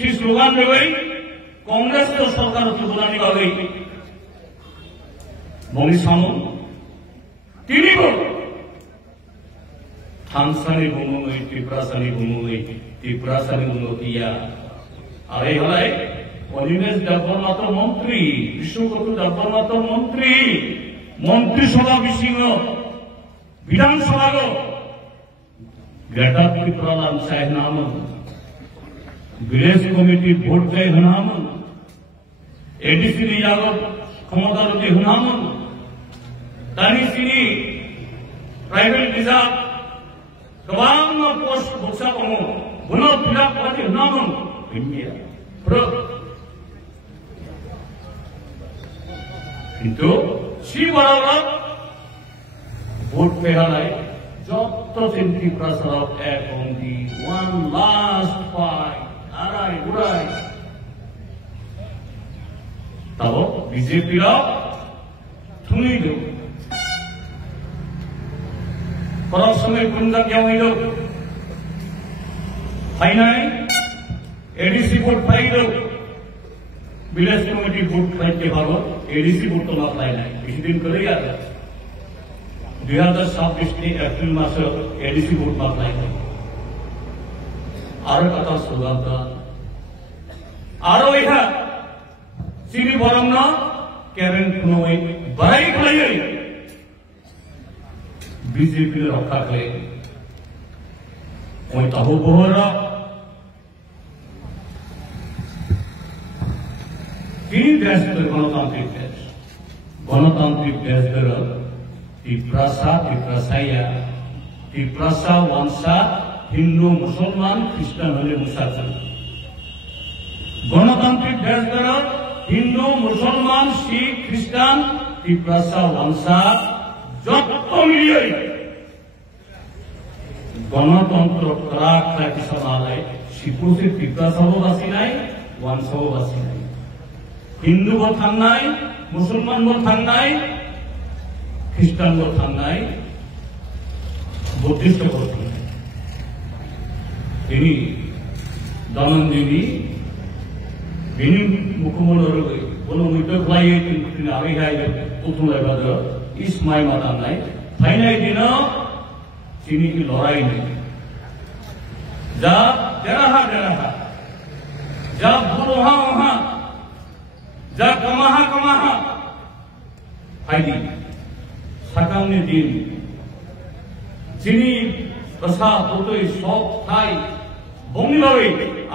সেই স্লোগান দেবেই কংগ্রেস তো সরকার তুলনানি ভাবে মনীষামন তিনি থানসানি বুনুই ত্রিপুরাসানি বুনুই ত্রিপুরাসানি উন্নতিয়া আর এই হলে অনিমেষ দেববর্মাত মন্ত্রী বিশ্বকতু দেববর্মাত মন্ত্রী মন্ত্রিসভা বিসিংহ বিধানসভা গ্রেटर त्रिपुरालाल साहेब नामन विलेज कमिटी भोट गए हुनामन एडीसी यादव क्षमतावती हुनामन दानी सिनी प्राइवेट रिजर्व गोबां पोस्ट बक्सा दङ गुनो फिलाप खालामनो हुनामन इंडिया प्रो किन्तु सि बराबर भोट पेहालाय যত চিন্তি প্রসার এক অঙ্গি ওয়ান লাস্ট ফাইট আড়াই উড়াই তব বিজেপির থুইল করপশনের গুন্ডা কেউ হইল ফাইনাই এডিসি ভোট পাইল ভিলেজ কমিটি ভোট পাইতে ভালো এডিসি ভোট তো না পাই নাই বেশিদিন করেই আর 2026 एप्रिल मास एडीसी भोट मापलाई आरो कथा सुगाता आरो इहा सिरी बरमन केरेन खुनोई बराई खलाई बीजेपी रक्षा करे ओय ताहो बहरा की देश गणतांत्रिक देश त्रिपुरासा त्रिपुरासाया त्रिपुरासा वंशा हिंदू मुसलमान ख्रिस्टान हले मुसाफिर गणतांत्रिक देश हिंदू मुसलमान शिख ख्रिस्टान त्रिपुरासा वंशा जत मिलिए गणतंत्र कराक किसानालय शिपुर से त्रिपुरासाओ बासी नाई वंशाओ बासी नाई हिंदू को थांनाय मुसलमान को थांनाय খ্রিস্টান को थांनाय बुद्धिस्ट को थांनाय তিনি দানন্দিনী বিনি মুখমন্ডল কোনো মিটো ক্লাইয়ে তিনি আগে গাইলে প্রথম লাইবাদ ইসমাই মাতা নাই ফাইনাই দিন তিনি কি লড়াই নেই যা দেরাহা যা বুরোহা ওহা যা কমাহা ফাইদি সাকামনি দিন যিনি প্রসা হতোই সব ঠাই বঙ্গিভাবে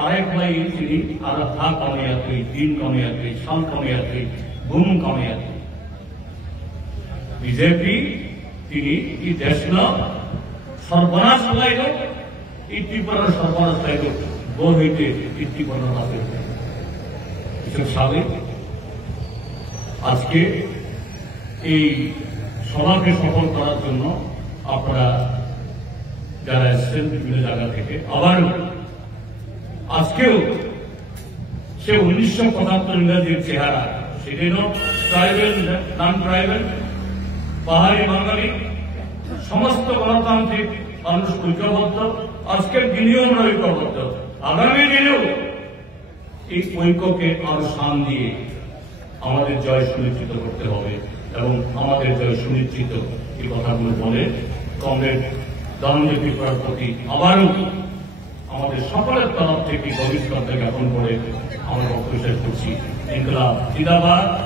আরেক লাই তিনি আর থা কমিয়াতে দিন কমিয়াতে সাল কমিয়াতে গুম কমিয়াতে বিজেপি তিনি এই দেশন সর্বনাশ লাইল এই ত্রিপুরার সর্বনাশ লাইল গো হইতে এই ত্রিপুরার বাসে এসব স্বাভাবিক আজকে এই সভাকে সফল করার জন্য আপনারা যারা এসেছেন বিভিন্ন জায়গা থেকে আবার আজকেও সে 1975 ইংরেজির চেহারা সেদিনও ট্রাইবেল নন ট্রাইবেল পাহাড়ি বাঙালি সমস্ত গণতান্ত্রিক মানুষ ঐক্যবদ্ধ আজকের দিনেও আমরা ঐক্যবদ্ধ আগামী দিনেও এই ঐক্যকে আরো শান দিয়ে আমাদের জয় সুনিশ্চিত করতে হবে এবং আমাদের জয় সুনিশ্চিত এই কথাগুলো বলে কংগ্রেস দানবী ত্রিপুরার প্রতি আবারও আমাদের সকলের তরফ থেকে গভীর শ্রদ্ধা জ্ঞাপন করে আমরা বক্তব্য শেষ করছি। ইনকলাব জিন্দাবাদ।